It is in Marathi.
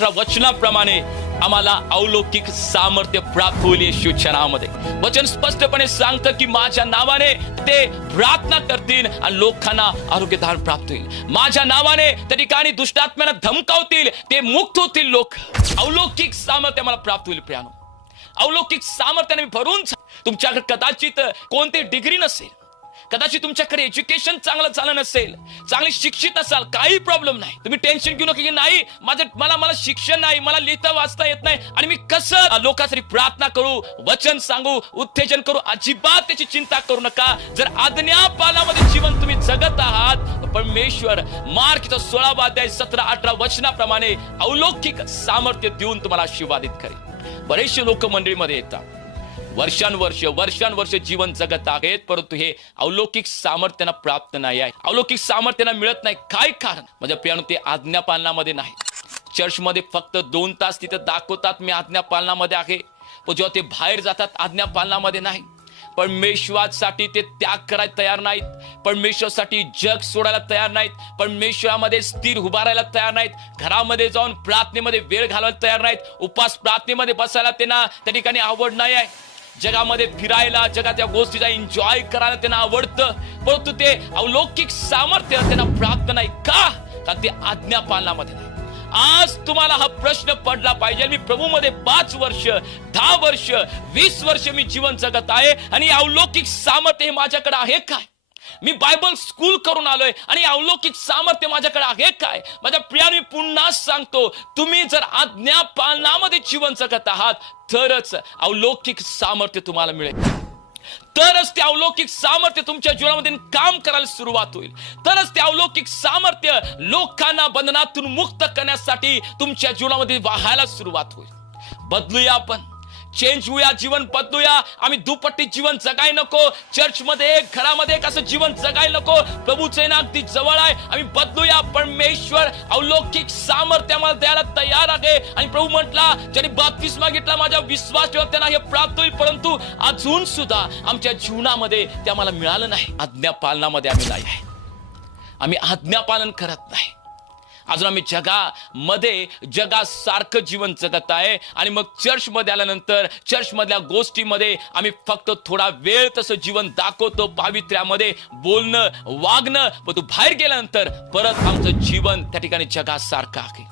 18 वचनाप्रमाणे आम्हाला अलौकिक सामर्थ्य प्राप्त होईल येशूच्या नावामध्ये. वचन स्पष्टपणे सांगतं की माझ्या नावाने ते प्रार्थना करतील आणि लोकांना आरोग्यदान प्राप्त होईल. माझ्या नावाने त्या ठिकाणी दुष्टात्म्यांना धमकावतील, ते मुक्त होतील लोक. अलौकिक सामर्थ्य आम्हाला प्राप्त होईल प्रियानो. अलौकिक सामर्थ्याने भरून तुमच्याकडे कदाचित कोणती डिग्री नसेल, कदाचित तुमच्याकडे एज्युकेशन चांगलं झालं नसेल, चांगले शिक्षित असाल, काही प्रॉब्लेम नाही. तुम्ही टेन्शन घेऊ नका की नाही मला शिक्षण नाही, मला लिहिता वाचता येत नाही आणि मी कसं लोकांसाठी प्रार्थना करू, वचन सांगू, उत्तेजन करू. अजिबात त्याची चिंता करू नका. जर आज्ञापालनामध्ये जीवन तुम्ही जगत आहात, परमेश्वर मार्क 16 अध्याय 17-18 वचनाप्रमाणे अलौकिक सामर्थ्य देऊन तुम्हाला आशीर्वादित करेल. बरेचसे लोक मंडळीमध्ये येतात, वर्षानुवर्ष जीवन जगत आहेत, परंतु हे अलौकिक सामर्थ्यांना प्राप्त नाही आहे. अलौकिक सामर्थ्यांना मिळत नाही. काय कारण? म्हणजे प्रियानो, ते आज्ञापालनामध्ये नाही. चर्चमध्ये फक्त 2 तास तिथे दाखवतात मी आज्ञापालनामध्ये आहे, पण जेव्हा ते बाहेर जातात आज्ञापालनामध्ये नाही. परमेश्वरासाठी ते त्याग करायला तयार नाहीत, परमेश्वरासाठी जग सोडायला तयार नाहीत, परमेश्वरामध्ये स्थिर उभारायला तयार नाहीत, घरामध्ये जाऊन प्रार्थनेमध्ये वेळ घालवायला तयार नाहीत, उपास प्रार्थनेमध्ये बसायला त्यांना त्या ठिकाणी आवड नाही आहे. जगामध्ये फिरायला, जगाच्या गोष्टीचा एन्जॉय करायला त्यांना आवडतं, परंतु ते अलौकिक सामर्थ्य त्यांना प्राप्त नाही. का? कारण ते आज्ञापालनामध्ये नाही. आज तुम्हाला हा प्रश्न पडला पाहिजे, मी प्रभूमध्ये 5 वर्ष, 10 वर्ष, 20 वर्ष मी जीवन जगत आहे आणि अलौकिक सामर्थ्य हे माझ्याकडे आहे काय? मी बायबल स्कूल करून आलोय आणि अलौकिक सामर्थ्य माझ्याकडे आहे काय? माझ्या प्रियाने मी पुन्हा सांगतो, तुम्ही जर आज्ञापालनामध्ये जीवन जगत आहात तरच अलौकिक सामर्थ्य तुम्हाला मिळेल. तरच ते अलौकिक सामर्थ्य तुमच्या जीवनामध्ये काम करायला सुरुवात होईल. तरच ते अलौकिक सामर्थ्य लोकांना बंधनातून मुक्त करण्यासाठी तुमच्या जीवनामध्ये वाहायला सुरुवात होईल. बदलूया आपण, चेंज होऊया, जीवन बदलूया. आम्ही दुपट्टी जीवन जगाय नको, चर्चमध्ये घरामध्ये कसं जीवन जगाय नको. प्रभूचे नाम अगदी जवळ आहे. आम्ही बदलूया. परमेश्वर अलौकिक सामर्थ्य आम्हाला द्यायला तयार आहे. आणि प्रभू म्हटला, ज्यांनी बपतिस्मा घेतला माझा विश्वास ठेवा त्यांना हे प्राप्त होईल, परंतु अजून सुद्धा आमच्या जीवनामध्ये ते आम्हाला मिळालं नाही. आज्ञापालनामध्ये आम्ही नाही आहे, आम्ही आज्ञापालन करत नाही. अजून आम्ही जगासारखं जीवन जगत आहे. आणि मग चर्चमध्ये आल्यानंतर चर्चमधल्या गोष्टीमध्ये आम्ही फक्त थोडा वेळ तसं जीवन दाखवतो, पावित्र्यामध्ये बोलणं, वागणं, पण तू बाहेर गेल्यानंतर परत आमचं जीवन त्या ठिकाणी जगासारखं आहे.